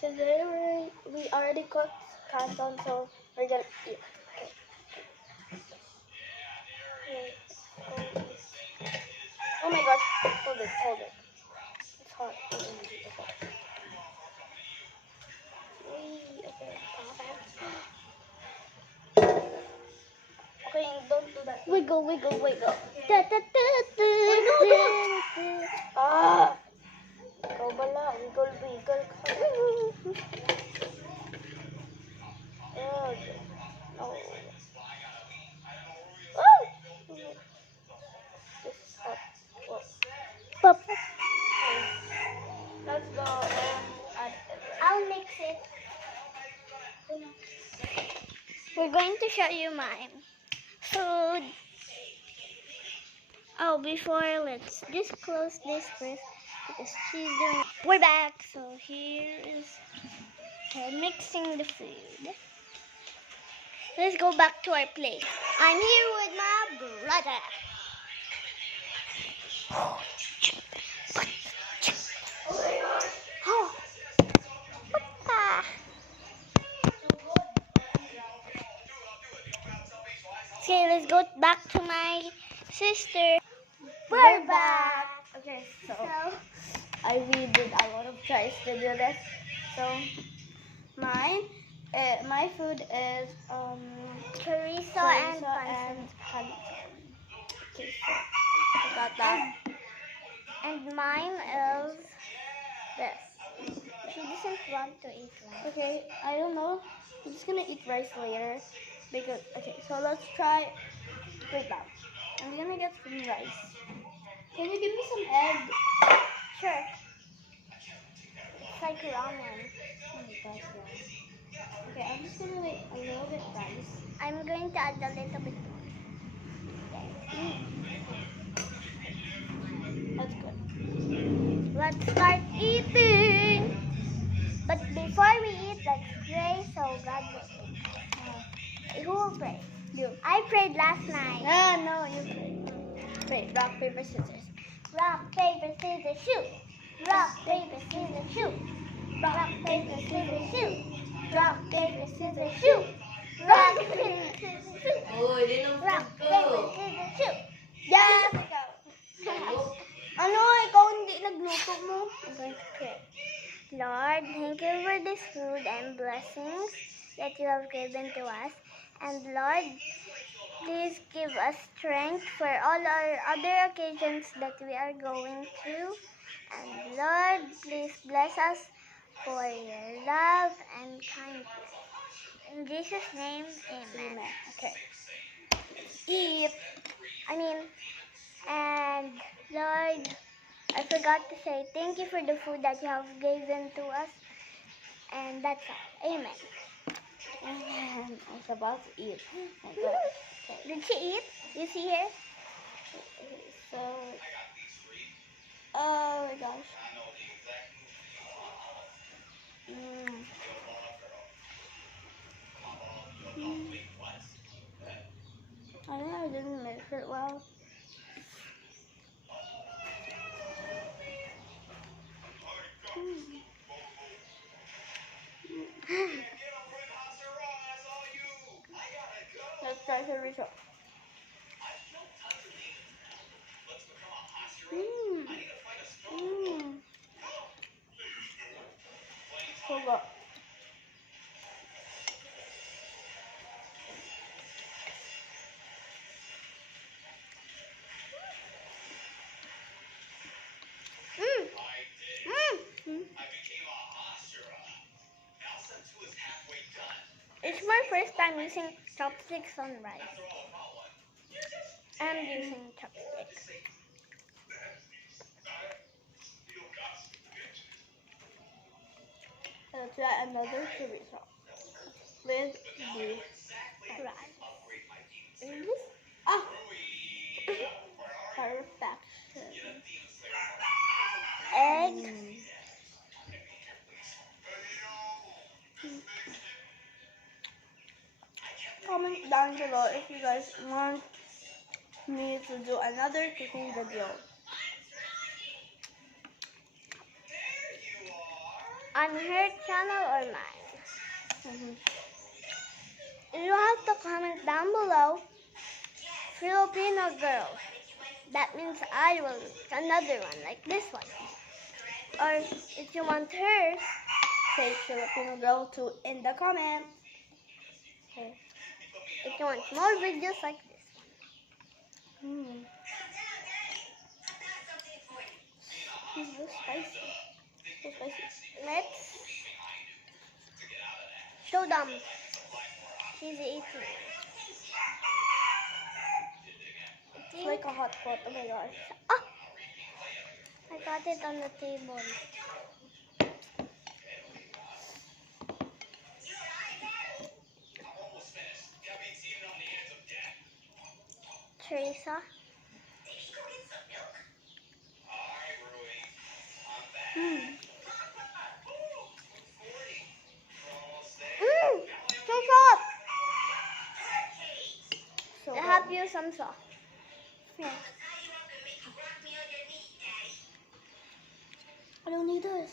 Today we already cooked canton, so we're gonna eat. Okay. Oh my gosh! Hold it, hold it. It's hot. OMG. Okay. Okay. Okay, don't do that. Wiggle, wiggle, wiggle. Ah! Ikaw bala, wiggle, wiggle ka. Ugh. No. Ah! This is hot. Whoa. Pop. Let's go and add it. I'll mix it. We're going to show you mine. Food. Oh, before, let's just close this first because she's doing. We're back. So here is her mixing the food. Let's go back to our place. I'm here with my brother. Oh. Ah. Okay, let's go back to my sister. We're back. Okay, so I really did a lot of tries to do this. So my food is Chorizo and pancit. pancit. Okay, so I got that. And mine is this. She doesn't want to eat rice. Okay, I don't know. I'm just gonna eat rice later because okay. So let's try. Wait now. I'm gonna get some rice. Can you give me some egg? Sure. It's like ramen. Oh my gosh, yeah. Okay, I'm just gonna wait a little bit rice. I'm going to add a little bit more. That's good. Let's start eating. But before we eat, let's pray so God will eat. Who will pray? You. I prayed last night. No, you play. Wait, rock, paper, scissors. Rock, paper, scissors, shoot. Rock, paper, scissors, shoot. Rock, paper, scissors, shoot. Rock, paper, scissors, shoot. Rock, paper, scissors, shoot. Rock, paper, scissors, shoot. Yes! Ano, ikaw hindi nagluto mo? Okay, okay. Lord, thank you for this food and blessings that you have given to us. And Lord, please give us strength for all our other occasions that we are going through. And Lord, please bless us for your love and kindness. In Jesus' name, amen. Okay. Eat. And Lord, I forgot to say thank you for the food that you have given to us. And that's all. Amen. And I was about to eat. My God. Okay. Did she eat? You see her? So, oh my gosh. I think I didn't mix it well. Let's try chorizo. So good. It's my first time using chopsticks on rice. And using chopsticks. Let's try another chorizo with the Rice. English. Ah, perfection. Egg. Comment down below if you guys want me to do another cooking video. on her channel or mine. Mhm. You have to comment down below, Filipino girl. That means I will make another one like this one. Or if you want hers, Say Filipino girl too in the comments. okay. If you want more videos like this one. Mm. It's so spicy. So spicy. Let's show them. She's eating. It's like a hot pot. Oh my gosh. Oh! I got it on the table. Teresa. Mm. So soft. So I good. have you some sauce. Yeah. I don't need this.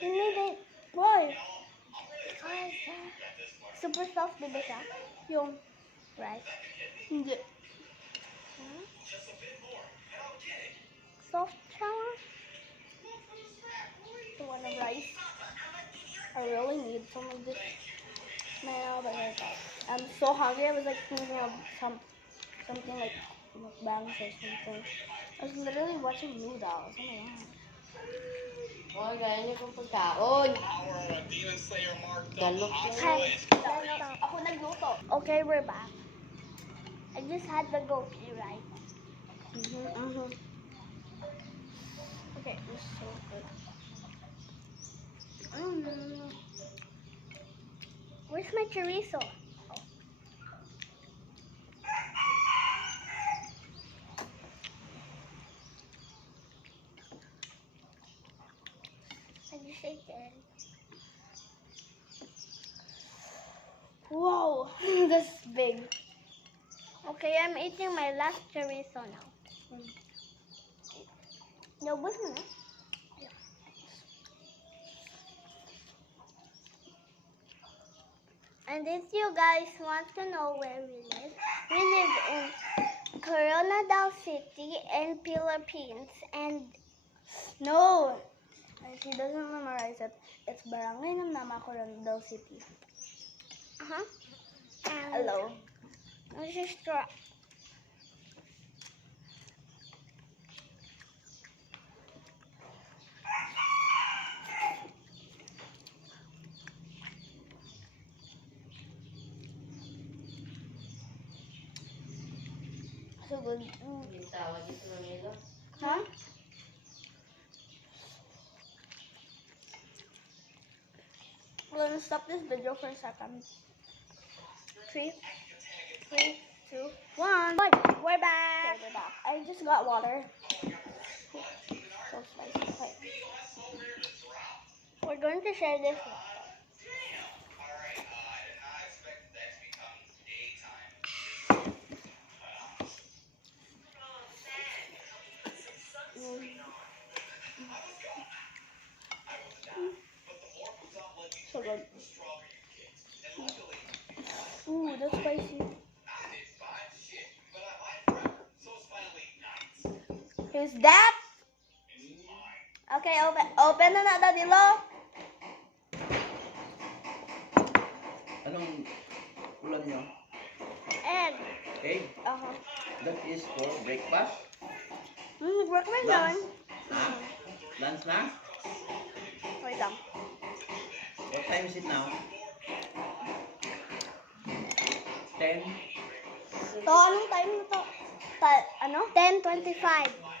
You need it. Why? Because super soft, diba siya? Yung Rice. hindi. Soft siya. The one of rice. I really need some of this now, but like, I'm so hungry. I was like thinking of something like mukbangs or something. I was literally watching noodles. Oh my god. Oh, gaya niyo pong pagkaon. Galok lang. Okay. Ako nagluto. Okay, we're back. I just had the goatee, right? Okay, this is so good. Where's my chorizo? I just shake it. Whoa, this is big. Okay, I'm eating my last chorizo now. Naubos mo na? And if you guys want to know where we live in Coronadal City in Philippines. And No, she doesn't memorize it. It's Barangay ng Nama, Coronadal City. and Hello. this is straw. So good. Yung tawag dito ng ilo. Huh? We're gonna stop this video for a second. 3, 2, 1. We're Okay, back. we're back. I just got water. So spicy. Okay. We're going to share this one. So good. Ooh, that's spicy. Who's that? Okay, open na na, Danilo. Anong ulam nyo? Egg. Egg. Uh-huh. That is for breakfast. Nag-recommend Lunch. yun. Ha? Lunch na? Wait lang. What time is it now? 10? So, anong time na to? Ano? 10:25.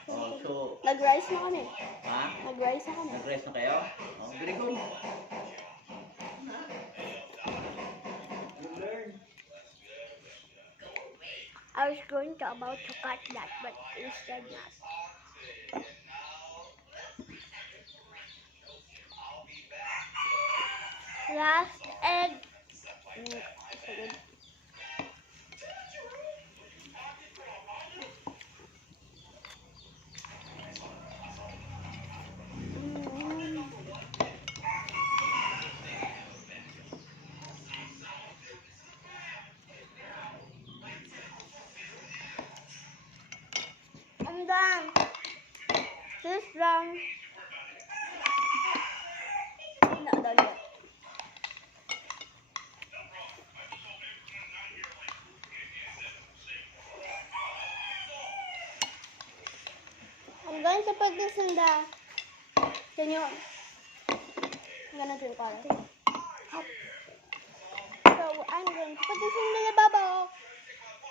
Oh, so, Nag-rice na kami. ha? Nag-rice na kami. Nag-rest na kayo? Oh, very good. You learn. I was going to about to cut that, but instead not. Last egg. So good. I'm done. This done. Not done yet. I'm going to put this in the. Can you? I'm gonna drink water. So I'm going to put this in the bubble.